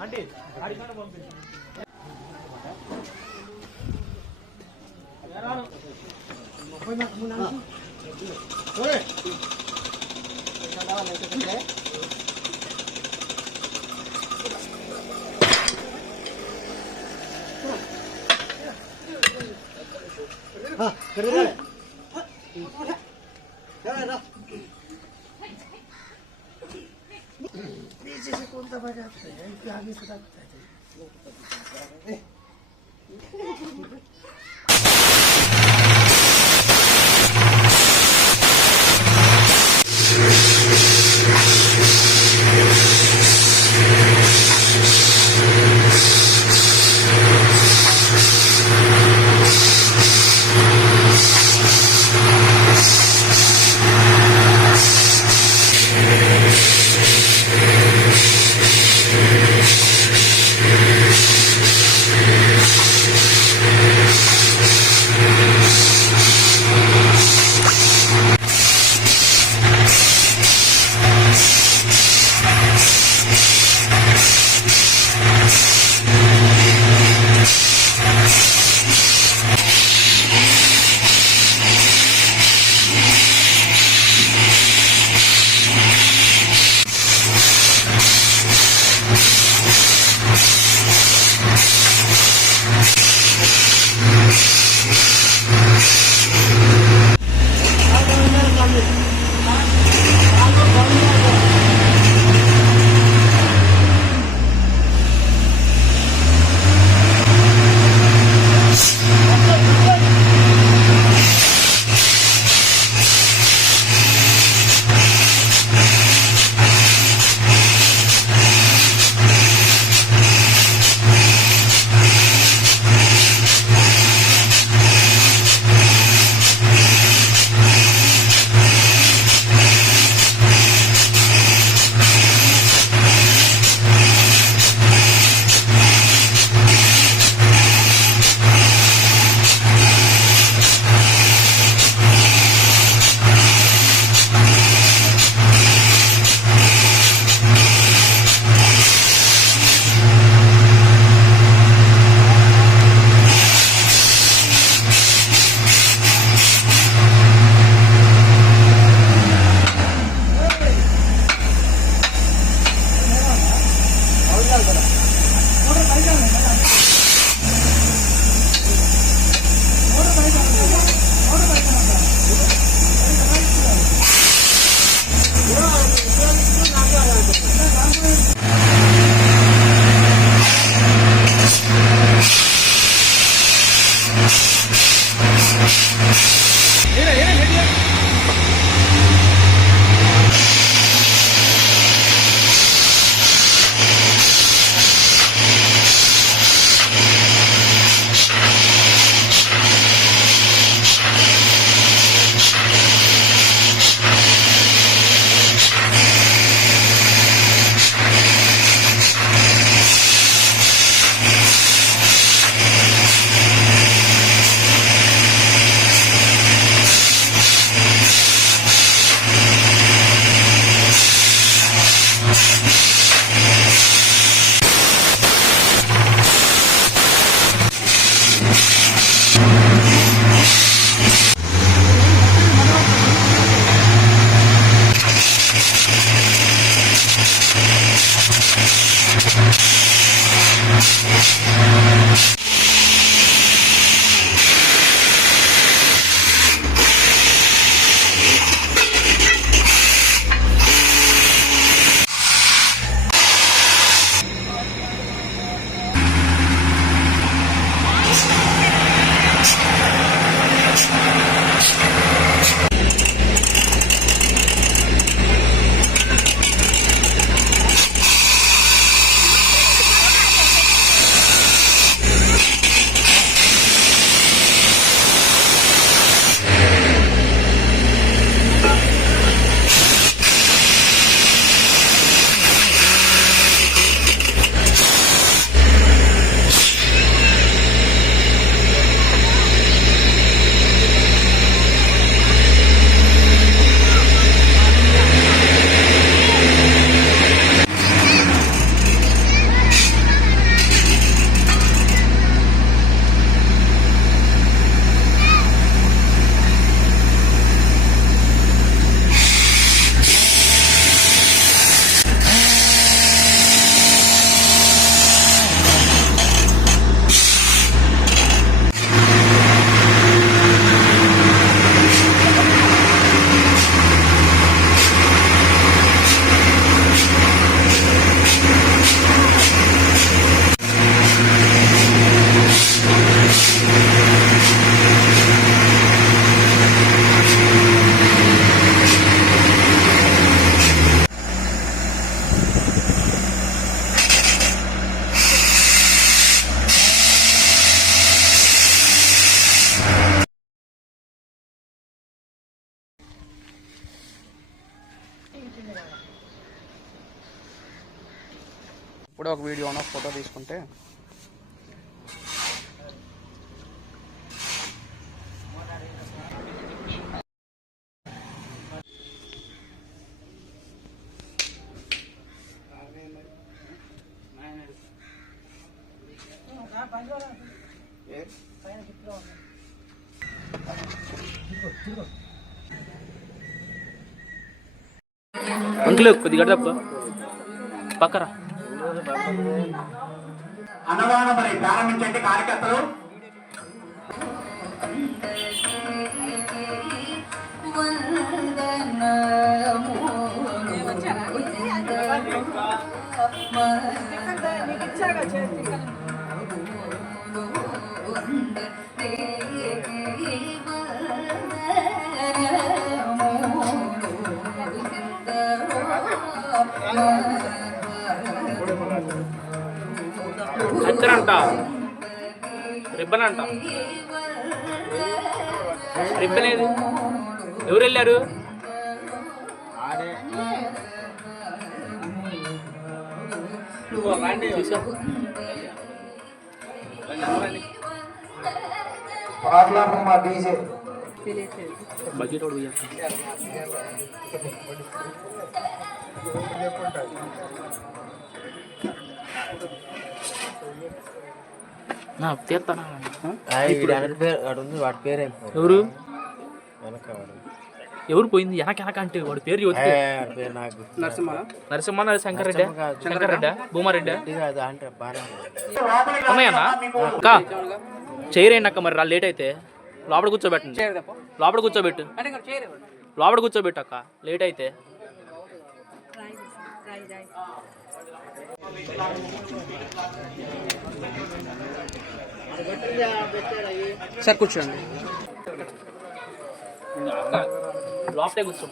Aunty कोणता बघा आम्ही सुद्धा ఇప్పుడు ఒక వీడియోనో ఫోటో తీసుకుంటే అంకుల్ కొద్దిగా తప్ప పక్కరా అన్నదానం మరి ప్రారంభించండి కార్యకర్తలు. అంట రిబ్బన్ అంట రిబ్బన్ ఏది ఎవరు వెళ్ళారు బకెట్ తీస్తానా ఎవరు ఎవరు పోయింది వెనక అంటే వాడి పేరు నరసింహ శంకర్రెడ్డి శంకర్రెడ్డి భూమారెడ్డి ఉన్నాయన్నా అక్క చేయరేండి అక్క మరి లేట్ అయితే లోపల కూర్చోబెట్టండి లోపల కూర్చోబెట్టు లోపల కూర్చోబెట్టు అక్క లేట్ అయితే సార్ కూర్చోండి లోపటే కూర్చో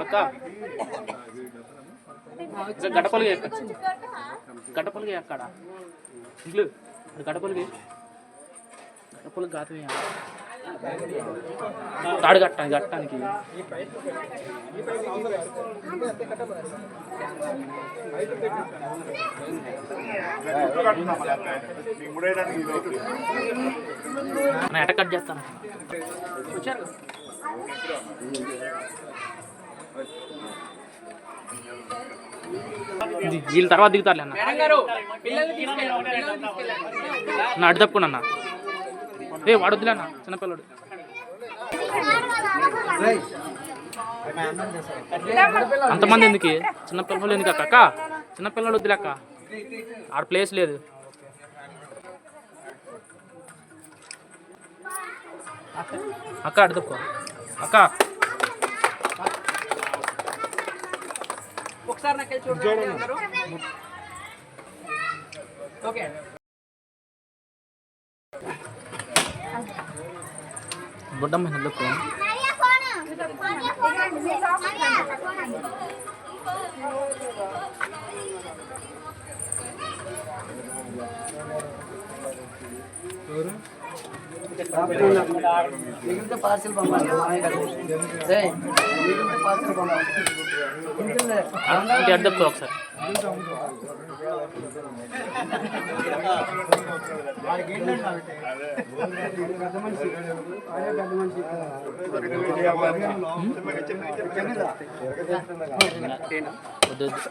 అక్క గడపలుగా గడపలుగా అక్కడ ఇంట్లో గడపలుగా గడపలు గాతమే తాడు గట్టానికి ఎట కట్ చేస్తాను వీళ్ళ తర్వాత దిగుతారులే అన్న అడ్డు తప్పుకున్నా వాడొద్దులే అన్న చిన్నపిల్లడు అంతమంది ఎందుకు చిన్నపిల్లలు ఎందుకు అక్క చిన్నపిల్లడు వద్దులే అక్క ఆడ ప్లేస్ లేదు అక్క అడ్డు తప్పుకో అక్క ఒకసారి బుడ్డమ్మ ఎందుకు పార్సల్ పంపాలి అడ్డప్పు ఒకసారి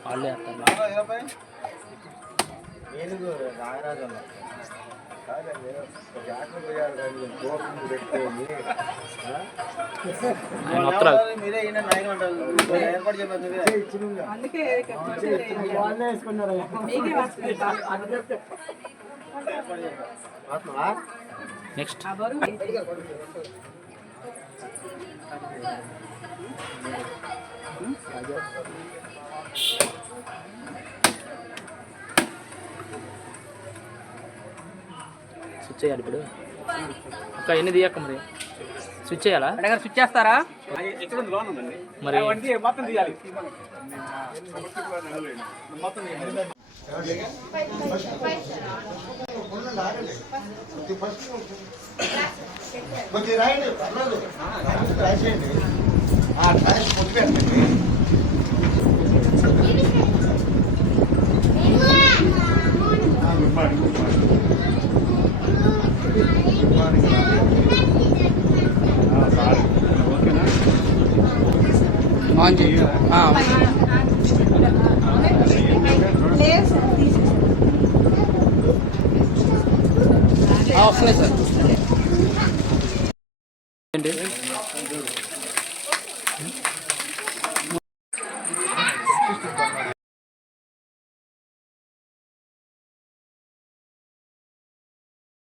వాళ్ళే నెక్స్ట్ స్విచ్ చేయాలి ఇప్పుడు ఒక ఎన్ని తీయక్క మరి స్విచ్ చేయాలా స్విచ్ చేస్తారా మరి కొంచెం రాయండి పర్లేదు రాసేయండి రాసి పొట్టు పెట్టండి good morning good morning sir ఓకేనా ఆన్ చేయి వస్తున్నాయి సార్ ఏంటి